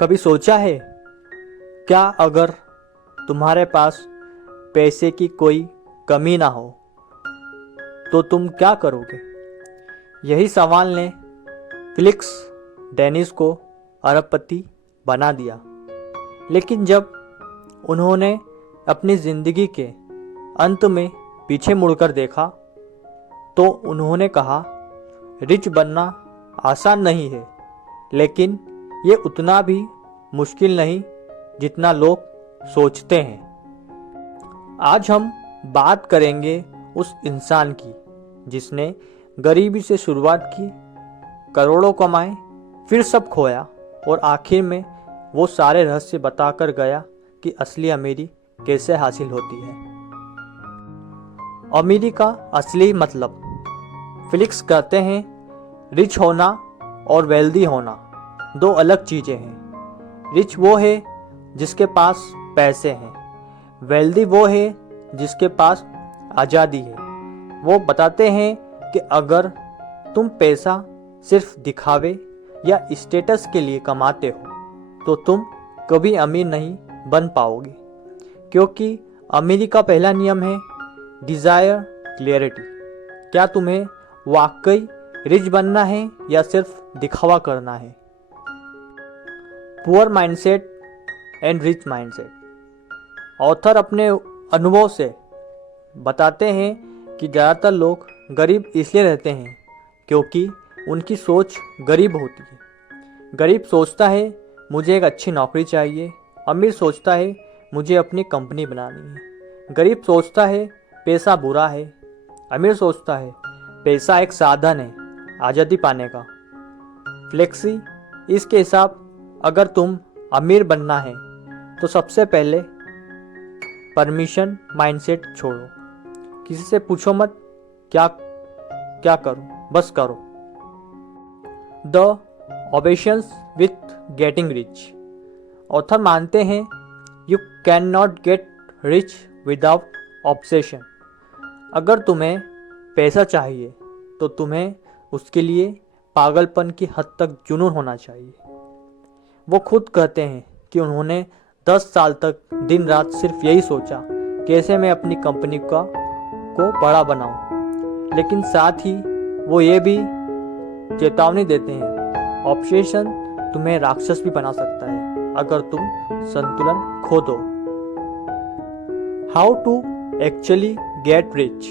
कभी सोचा है क्या अगर तुम्हारे पास पैसे की कोई कमी ना हो तो तुम क्या करोगे? यही सवाल ने फिलिक्स डेनिस को अरबपति बना दिया। लेकिन जब उन्होंने अपनी ज़िंदगी के अंत में पीछे मुड़कर देखा तो उन्होंने कहा, रिच बनना आसान नहीं है, लेकिन ये उतना भी मुश्किल नहीं जितना लोग सोचते हैं। आज हम बात करेंगे उस इंसान की जिसने गरीबी से शुरुआत की, करोड़ों कमाए, फिर सब खोया और आखिर में वो सारे रहस्य बताकर गया कि असली अमीरी कैसे हासिल होती है। अमीरी का असली मतलब। फिलिक्स कहते हैं, रिच होना और वेल्दी होना दो अलग चीज़ें हैं। रिच वो है जिसके पास पैसे हैं, वेल्दी वो है जिसके पास आज़ादी है। वो बताते हैं कि अगर तुम पैसा सिर्फ दिखावे या स्टेटस के लिए कमाते हो तो तुम कभी अमीर नहीं बन पाओगे, क्योंकि अमीरी का पहला नियम है डिज़ायर क्लियरिटी। क्या तुम्हें वाकई रिच बनना है या सिर्फ दिखावा करना है? Poor mindset and rich mindset. Author अपने अनुभव से बताते हैं कि ज़्यादातर लोग गरीब इसलिए रहते हैं क्योंकि उनकी सोच गरीब होती है। गरीब सोचता है मुझे एक अच्छी नौकरी चाहिए, अमीर सोचता है मुझे अपनी कंपनी बनानी है। गरीब सोचता है पैसा बुरा है, अमीर सोचता है पैसा एक साधन है आज़ादी पाने का। फ्लेक्सी इसके हिसाब, अगर तुम अमीर बनना है तो सबसे पहले परमिशन माइंडसेट छोड़ो। किसी से पूछो मत क्या करूं, बस करो। The obsessions with getting rich. Author मानते हैं you can not get rich without obsession. अगर तुम्हें पैसा चाहिए तो तुम्हें उसके लिए पागलपन की हद तक जुनून होना चाहिए। वो खुद कहते हैं कि उन्होंने 10 साल तक दिन रात सिर्फ यही सोचा कैसे मैं अपनी कंपनी को बड़ा बनाऊं। लेकिन साथ ही वो ये भी चेतावनी देते हैं, ऑब्सेशन तुम्हें राक्षस भी बना सकता है अगर तुम संतुलन खो दो। How to actually get rich,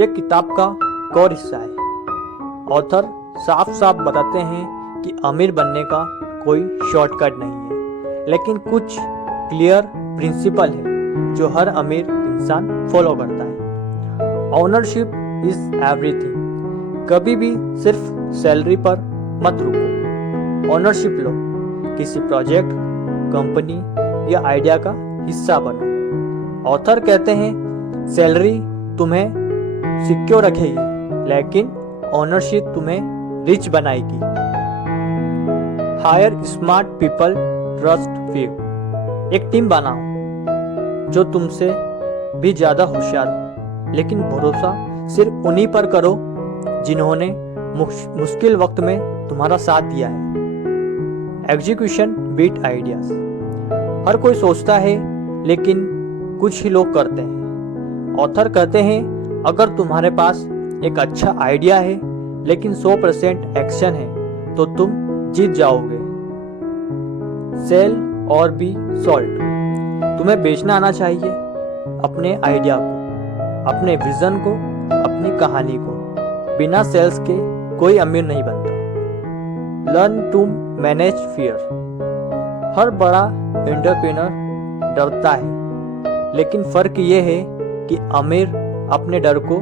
यह किताब का कोर हिस्सा है। ऑथर साफ साफ बताते हैं कि अमीर बनने का कोई शॉर्टकट नहीं है, लेकिन कुछ क्लियर प्रिंसिपल है जो हर अमीर इंसान फॉलो करता है। Ownership is everything. कभी भी सिर्फ सैलरी पर मत रुको, ओनरशिप लो। किसी प्रोजेक्ट, कंपनी या आइडिया का हिस्सा बनो। ऑथर कहते हैं सैलरी तुम्हें सिक्योर रखेगी, लेकिन ओनरशिप तुम्हें रिच बनाएगी। Hire smart people, trust few. एक टीम बनाओ जो तुमसे भी ज़्यादा होशियार हो, लेकिन भरोसा सिर्फ उन्हीं पर करो जिन्होंने मुश्किल वक्त में तुम्हारा साथ दिया है। Execution beat ideas. हर कोई सोचता है लेकिन कुछ ही लोग करते हैं। ऑथर कहते हैं अगर तुम्हारे पास एक अच्छा आइडिया है लेकिन 100% एक्शन है तो तुम जीत जाओगे। सेल और बी सोल्ड। तुम्हें बेचना आना चाहिए अपने आइडिया को, अपने विजन को, अपनी कहानी को। बिना सेल्स के कोई अमीर नहीं बनता। Learn to manage fear. हर बड़ा एंटरप्रेन्योर डरता है, लेकिन फर्क ये है कि अमीर अपने डर को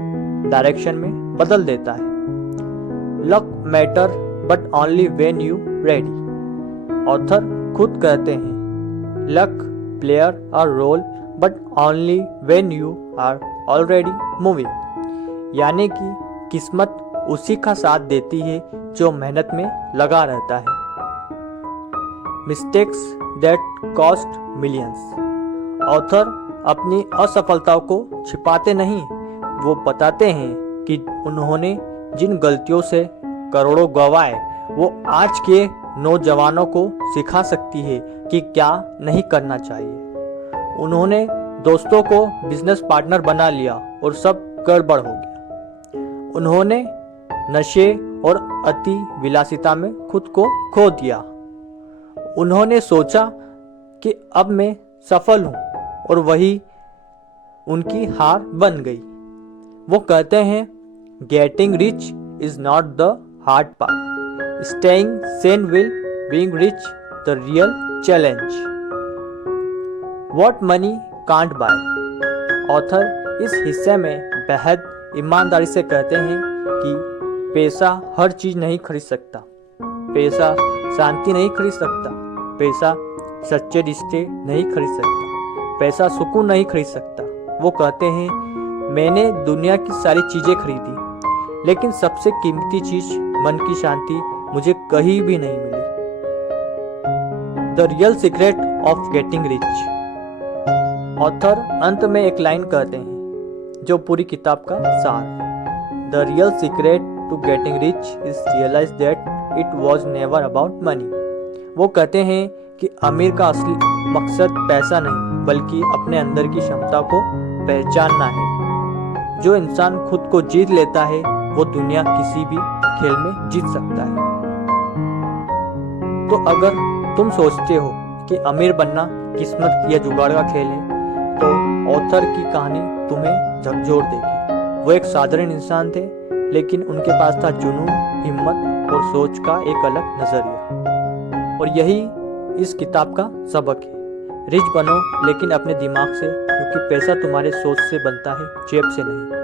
डायरेक्शन में बदल देता है। Luck matter but only when you ready. Author खुद कहते हैं luck player a role but only when you are already moving. यानी कि किस्मत उसी का साथ देती है जो मेहनत में लगा रहता है। Mistakes that cost millions. Author अपनी असफलताओं को छिपाते नहीं, वो बताते हैं कि उन्होंने जिन गलतियों से करोड़ों गंवाए वो आज के नौजवानों को सिखा सकती है कि क्या नहीं करना चाहिए। उन्होंने दोस्तों को बिजनेस पार्टनर बना लिया और सब गड़बड़ हो गया। उन्होंने नशे और अति विलासिता में खुद को खो दिया। उन्होंने सोचा कि अब मैं सफल हूं और वही उनकी हार बन गई। वो कहते हैं, getting rich is not the hard part, staying Sen will being rich the real challenge. What money can't buy. Author इस हिस्से में बेहद ईमानदारी से कहते हैं कि पैसा हर चीज नहीं खरीद सकता। पैसा शांति नहीं खरीद सकता। पैसा सच्चे रिश्ते नहीं खरीद सकता। पैसा सुकून नहीं खरीद सकता। वो कहते हैं, मैंने दुनिया की सारी चीजें खरीदी, लेकिन सबसे कीमती चीज मन की शांति मुझे कहीं भी नहीं मिली। The real secret of getting rich. Author अंत में एक लाइन कहते हैं जो पूरी किताब का सार है। The real secret to getting rich is realise that it was never about money. वो कहते हैं कि अमीर का असली मकसद पैसा नहीं, बल्कि अपने अंदर की क्षमता को पहचानना है। जो इंसान खुद को जीत लेता है वो दुनिया किसी भी खेल में जीत सकता है। तो अगर तुम सोचते हो कि अमीर बनना किस्मत या जुगाड़ का खेल है, तो ऑथर की कहानी तुम्हें झकझोर देगी। वो एक साधारण इंसान थे, लेकिन उनके पास था जुनून, हिम्मत और सोच का एक अलग नजरिया। और यही इस किताब का सबक है। रिच बनो, लेकिन अपने दिमाग से, क्योंकि पैसा तुम्हारे सोच से बनता है, जेब से नहीं।